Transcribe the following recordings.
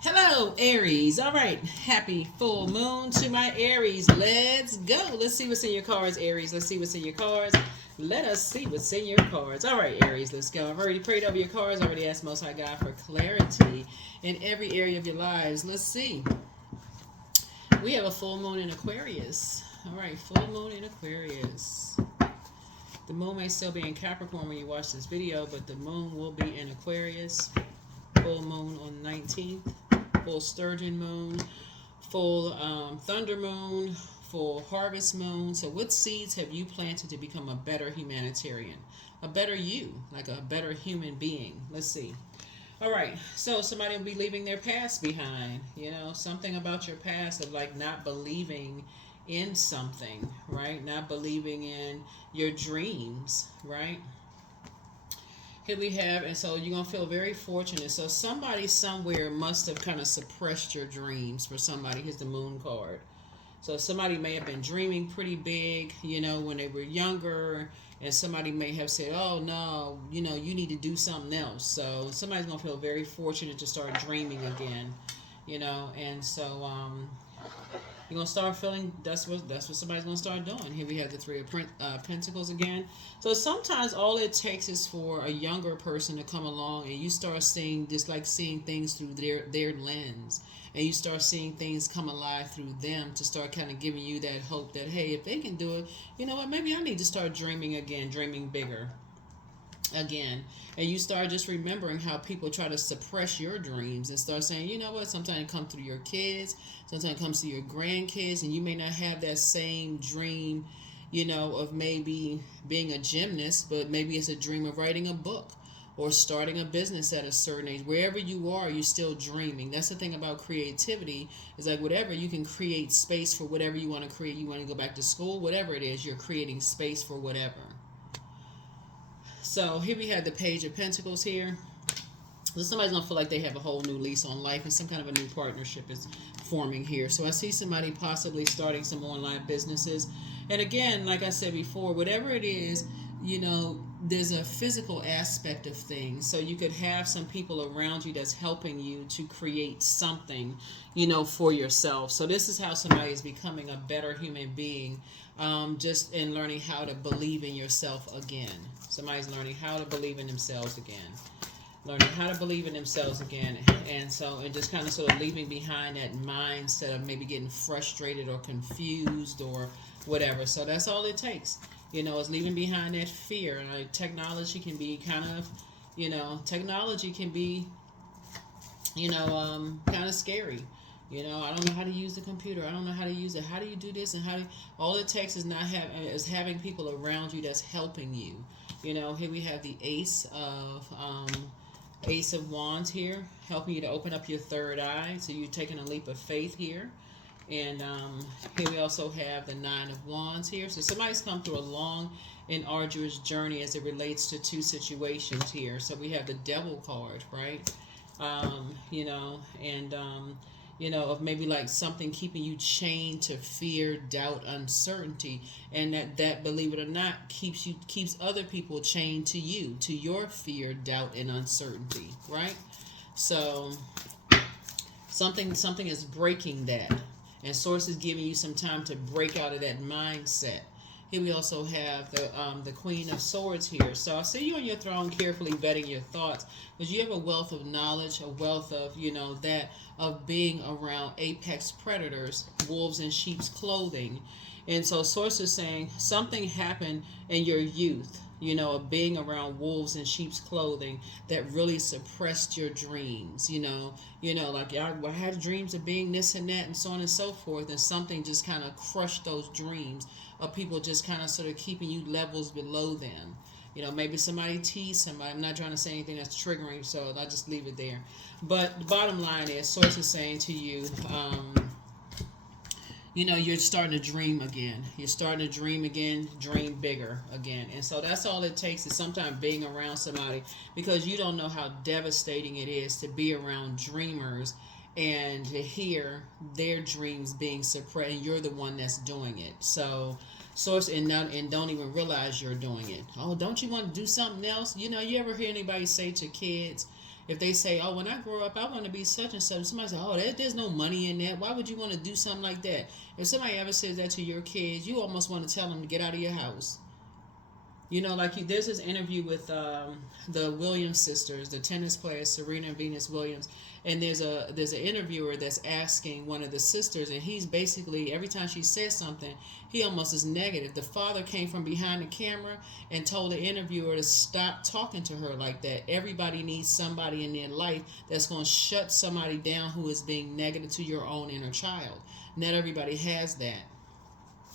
Hello, Aries. All right. Happy full moon to my Aries. Let's go. Let's see what's in your cards, Aries. Let's see what's in your cards. Let us see what's in your cards. All right, Aries, let's go. I've already prayed over your cards. I already asked Most High God for clarity in every area of your lives. Let's see. We have a full moon in Aquarius. All right, full moon in Aquarius. The moon may still be in Capricorn when you watch this video, but the moon will be in Aquarius. Full moon on the 19th. Full sturgeon moon, full thunder moon, full harvest moon. So what seeds have you planted to become a better humanitarian, a better you, like a better human being? Let's see. All right, so somebody will be leaving their past behind, something about your past of like not believing in something, right? Not believing in your dreams, right? Here we have, and so you're going to feel very fortunate. So somebody somewhere must have kind of suppressed your dreams for somebody. Here's the moon card. So somebody may have been dreaming pretty big, when they were younger, and somebody may have said, oh, no, you need to do something else. So somebody's going to feel very fortunate to start dreaming again, and so you're gonna start feeling that's what somebody's gonna start doing. Here we have the Three of Pentacles again. So sometimes all it takes is for a younger person to come along and you start seeing just like seeing things through their lens, and you start seeing things come alive through them to start kind of giving you that hope that hey, if they can do it, you know what? Maybe I need to start dreaming again, dreaming bigger again. And you start just remembering how people try to suppress your dreams and start saying, you know what, sometimes it comes through your kids, sometimes it comes to your grandkids, and you may not have that same dream, of maybe being a gymnast, but maybe it's a dream of writing a book or starting a business at a certain age. Wherever you are, you're still dreaming. That's the thing about creativity, is like whatever, you can create space for whatever you want to create. You want to go back to school, whatever it is, you're creating space for whatever. So here we have the Page of Pentacles here. So somebody's going to feel like they have a whole new lease on life and some kind of a new partnership is forming here. So I see somebody possibly starting some online businesses. And again, like I said before, whatever it is, there's a physical aspect of things. So you could have some people around you that's helping you to create something, for yourself. So this is how somebody is becoming a better human being, just in learning how to believe in yourself again. Somebody's learning how to believe in themselves again. Learning how to believe in themselves again. And just kind of sort of leaving behind that mindset of maybe getting frustrated or confused or whatever. So that's all it takes. Is leaving behind that fear. Technology can be kind of, technology can be, kind of scary. I don't know how to use the computer. I don't know how to use it. How do you do this? And all it takes is having people around you that's helping you. Here we have the Ace of Wands here, helping you to open up your third eye. So you're taking a leap of faith here. And here we also have the Nine of Wands here. So somebody's come through a long and arduous journey as it relates to two situations here. So we have the Devil card, right? Of maybe like something keeping you chained to fear, doubt, uncertainty, and that believe it or not keeps other people chained to you, to your fear, doubt, and uncertainty, right? So something is breaking that. And Source is giving you some time to break out of that mindset. Here we also have the Queen of Swords here. So I see you on your throne carefully vetting your thoughts, because you have a wealth of knowledge, a wealth of, of being around apex predators, wolves in sheep's clothing. And so Source is saying something happened in your youth, of being around wolves in sheep's clothing that really suppressed your dreams, like I had dreams of being this and that and so on and so forth, and something just kind of crushed those dreams of people just kind of sort of keeping you levels below them. Maybe somebody teased somebody. I'm not trying to say anything that's triggering, so I'll just leave it there. But the bottom line is, Source is saying to you, you're starting to dream again. You're starting to dream again, dream bigger again. And so that's all it takes, is sometimes being around somebody, because you don't know how devastating it is to be around dreamers and to hear their dreams being suppressed, and you're the one that's doing it. So Source, and don't even realize you're doing it. Oh, don't you want to do something else? You ever hear anybody say to kids, If they say, oh, when I grow up, I want to be such and such, somebody say, oh, there's no money in that. Why would you want to do something like that? If somebody ever says that to your kids, you almost want to tell them to get out of your house. You know, like there's this interview with the Williams sisters, the tennis players, Serena and Venus Williams, and there's an interviewer that's asking one of the sisters, and he's basically every time she says something, he almost is negative. The father came from behind the camera and told the interviewer to stop talking to her like that. Everybody needs somebody in their life that's going to shut somebody down who is being negative to your own inner child. Not everybody has that.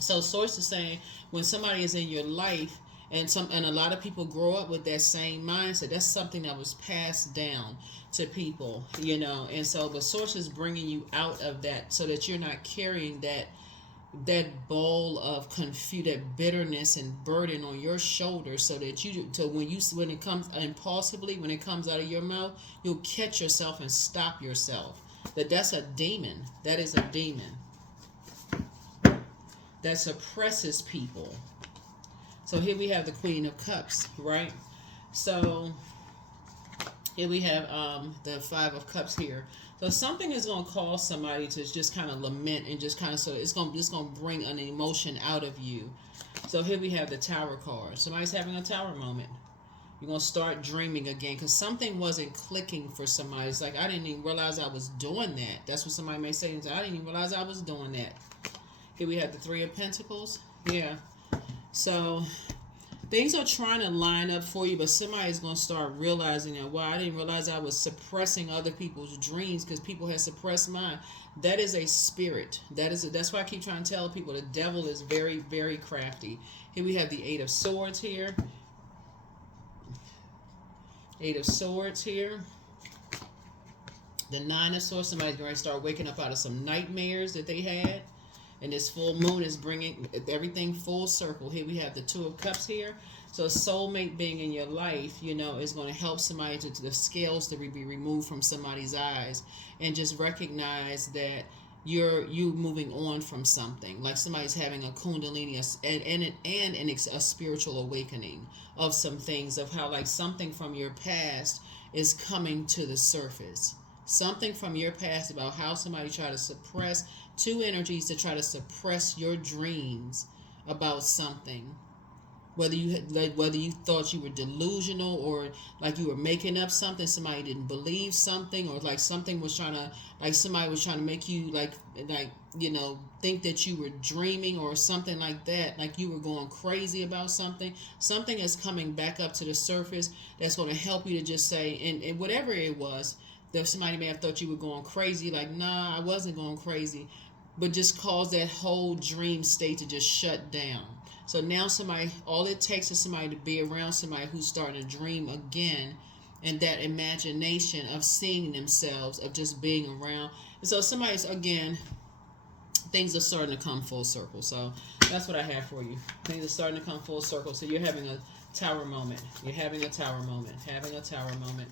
So source is saying when somebody is in your life, and a lot of people grow up with that same mindset. That's something that was passed down to people, you know. And so the source is bringing you out of that so that you're not carrying that bowl of that bitterness and burden on your shoulders, so that when it comes impulsively, when it comes out of your mouth, you'll catch yourself and stop yourself. That's a demon. That is a demon that suppresses people. So here we have the Queen of Cups, right? So here we have the Five of Cups here. So something is going to cause somebody to just kind of lament and just kind of, so it's going to bring an emotion out of you. So here we have the Tower card. Somebody's having a tower moment. You're going to start dreaming again because something wasn't clicking for somebody. It's like, I didn't even realize I was doing that. That's what somebody may say. I didn't even realize I was doing that. Here we have the Three of Pentacles. Yeah. So things are trying to line up for you, but somebody's going to start realizing that, wow, I didn't realize I was suppressing other people's dreams because people had suppressed mine. That is a spirit. That's why I keep trying to tell people the devil is very, very crafty. Here we have the Eight of Swords here. Eight of Swords here. The Nine of Swords. Somebody's going to start waking up out of some nightmares that they had. And this full moon is bringing everything full circle. Here we have the Two of Cups here. So a soulmate being in your life, you know, is going to help somebody to the scales to be removed from somebody's eyes. And just recognize that you moving on from something. Like somebody's having a kundalini and a spiritual awakening of some things. Of how like something from your past is coming to the surface. Something from your past about how somebody tried to suppress two energies to try to suppress your dreams about something. Whether you thought you were delusional or like you were making up something, somebody didn't believe something, or like something was trying to, like somebody was trying to make you like you know, think that you were dreaming or something like that, like you were going crazy about something. Something is coming back up to the surface that's going to help you to just say, and whatever it was, that somebody may have thought you were going crazy, like, nah, I wasn't going crazy, but just cause that whole dream state to just shut down. So now somebody, all it takes is somebody to be around somebody who's starting to dream again, and that imagination of seeing themselves, of just being around. And so somebody's, again, things are starting to come full circle. So that's what I have for you. Things are starting to come full circle. So you're having a tower moment. You're having a tower moment. Having a tower moment.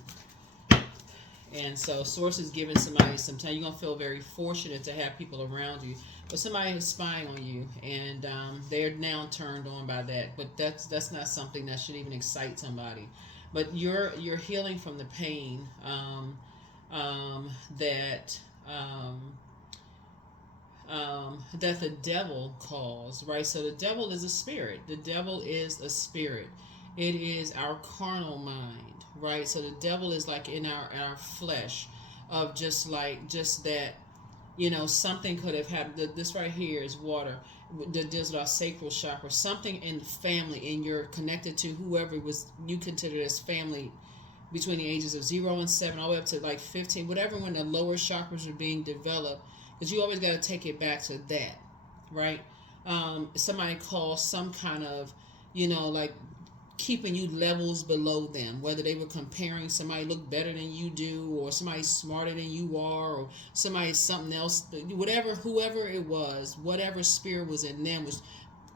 And so source is giving somebody some time. You're going to feel very fortunate to have people around you. But somebody is spying on you, and they're now turned on by that. But that's not something that should even excite somebody. But you're healing from the pain that the devil caused, right? So the devil is a spirit. The devil is a spirit. It is our carnal mind. Right, so the devil is like in our flesh, of just that, you know, something could have happened. This right here is water. Deals with our sacral chakra. Something in the family, and you're connected to whoever was you considered as family between the ages of 0 and 7, all the way up to like 15, whatever, when the lower chakras are being developed, because you always got to take it back to that, right? Somebody calls some kind of, you know, like keeping you levels below them, whether they were comparing somebody look better than you do, or somebody smarter than you are, or somebody something else, whoever it was, whatever spirit was in them was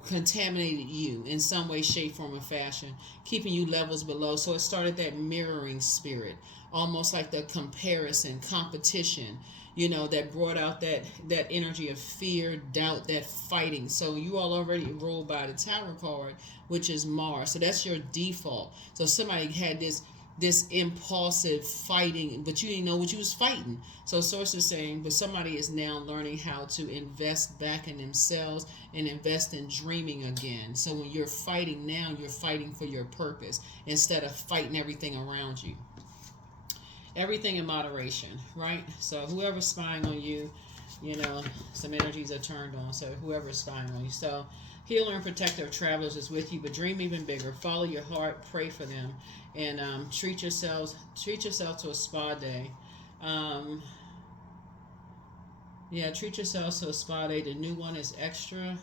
contaminated you in some way, shape, form, or fashion, keeping you levels below. So it started that mirroring spirit, almost like the comparison, competition, you know, that brought out that energy of fear, doubt, that fighting. So you all already ruled by the Tower card, which is Mars. So that's your default. So somebody had this this impulsive fighting, but you didn't know what you was fighting. So source is saying, but somebody is now learning how to invest back in themselves and invest in dreaming again. So when you're fighting now, you're fighting for your purpose instead of fighting everything around you. Everything in moderation, right? So whoever's spying on you, you know, some energies are turned on. So whoever's spying on you. So healer and protector of travelers is with you, but dream even bigger. Follow your heart, pray for them, and treat yourself to a spa day. Yeah, treat yourself to a spa day. The new one is extra.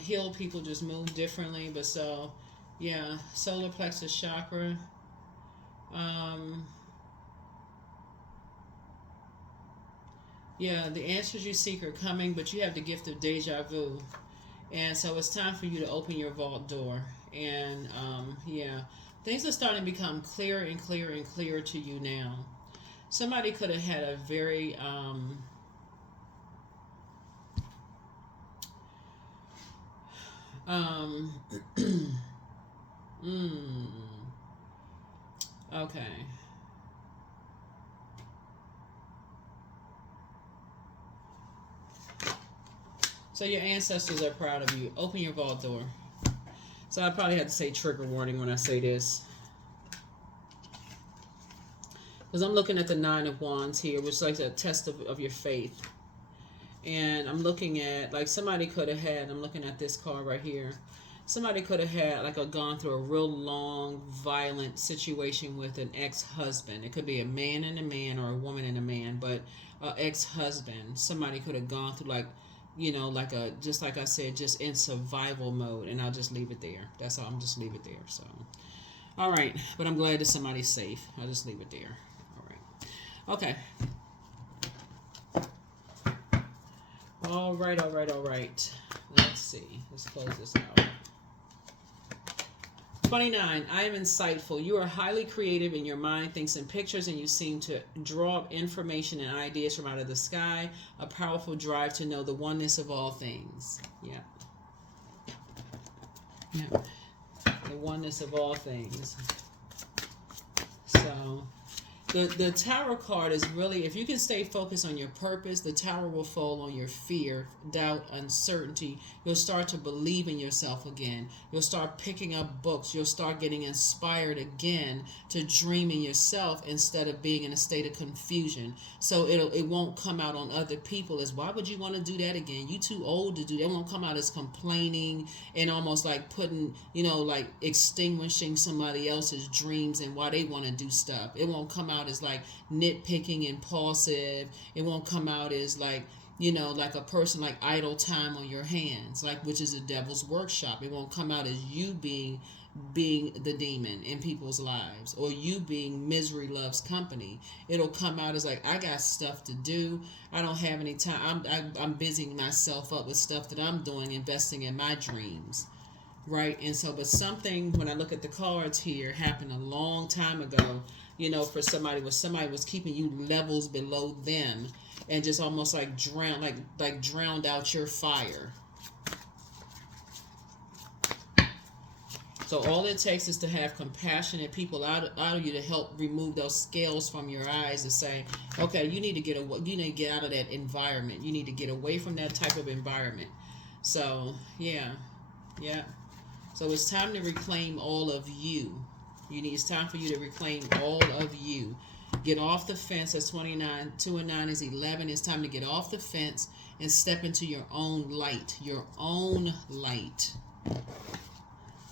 Heal people just move differently, but so yeah, solar plexus chakra. Yeah, the answers you seek are coming, but you have the gift of deja vu. And so it's time for you to open your vault door. And yeah, things are starting to become clearer and clearer and clearer to you now. Somebody could have had a very okay. So your ancestors are proud of you. Open your vault door. So I probably have to say trigger warning when I say this. Because I'm looking at the Nine of Wands here, which is like a test of your faith. And I'm looking at, like somebody could have had, I'm looking at this card right here. Somebody could have had, like, gone through a real long, violent situation with an ex-husband. It could be a man and a man or a woman and a man, but an ex-husband. Somebody could have gone through, like, you know, like a, just like I said, just in survival mode. And I'll just leave it there. That's all. I'm just leave it there. So, all right. But I'm glad that somebody's safe. I'll just leave it there. All right. Okay. All right. All right. All right. Let's see. Let's close this out. 29. I am insightful. You are highly creative in your mind, thinks in pictures, and you seem to draw up information and ideas from out of the sky. A powerful drive to know the oneness of all things. Yeah. Yeah. The oneness of all things. So the Tower card is really, if you can stay focused on your purpose, the Tower will fall on your fear, doubt, uncertainty. You'll start to believe in yourself again. You'll start picking up books. You'll start getting inspired again to dream in yourself instead of being in a state of confusion. So it won't come out on other people as, why would you want to do that again? You too old to do that. It won't come out as complaining and almost like putting, you know, like extinguishing somebody else's dreams and why they want to do stuff. It won't come out as like nitpicking, impulsive. It won't come out as like, you know, like a person like idle time on your hands, like, which is a devil's workshop. It won't come out as you being the demon in people's lives, or you being misery loves company. It'll come out as like, I got stuff to do. I don't have any time. I'm busying myself up with stuff that I'm doing, investing in my dreams. Right. And so, but something, when I look at the cards here, happened a long time ago, you know, for somebody was keeping you levels below them and just almost like drowned out your fire. So all it takes is to have compassionate people out of you to help remove those scales from your eyes to say, okay, you need to get out of that environment. You need to get away from that type of environment. So yeah. So it's time to reclaim all of you. It's time for you to reclaim all of you. Get off the fence. That's 29. 2 and 9 is 11. It's time to get off the fence and step into your own light. Your own light.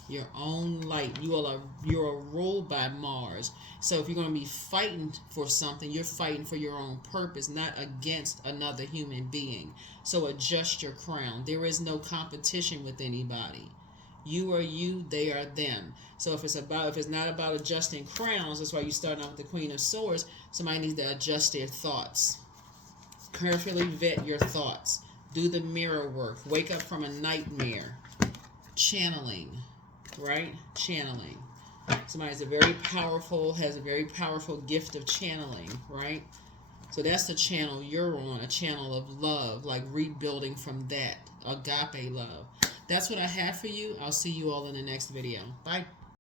Your own light. You're ruled by Mars. So if you're going to be fighting for something, you're fighting for your own purpose, not against another human being. So adjust your crown. There is no competition with anybody. You are you, they are them. So if it's not about adjusting crowns, that's why you start out with the Queen of Swords. Somebody needs to adjust their thoughts. Carefully vet your thoughts. Do the mirror work. Wake up from a nightmare. Channeling, right? Channeling. Somebody has a very powerful gift of channeling, right? So that's the channel you're on, a channel of love, like rebuilding from that, agape love. That's what I have for you. I'll see you all in the next video. Bye.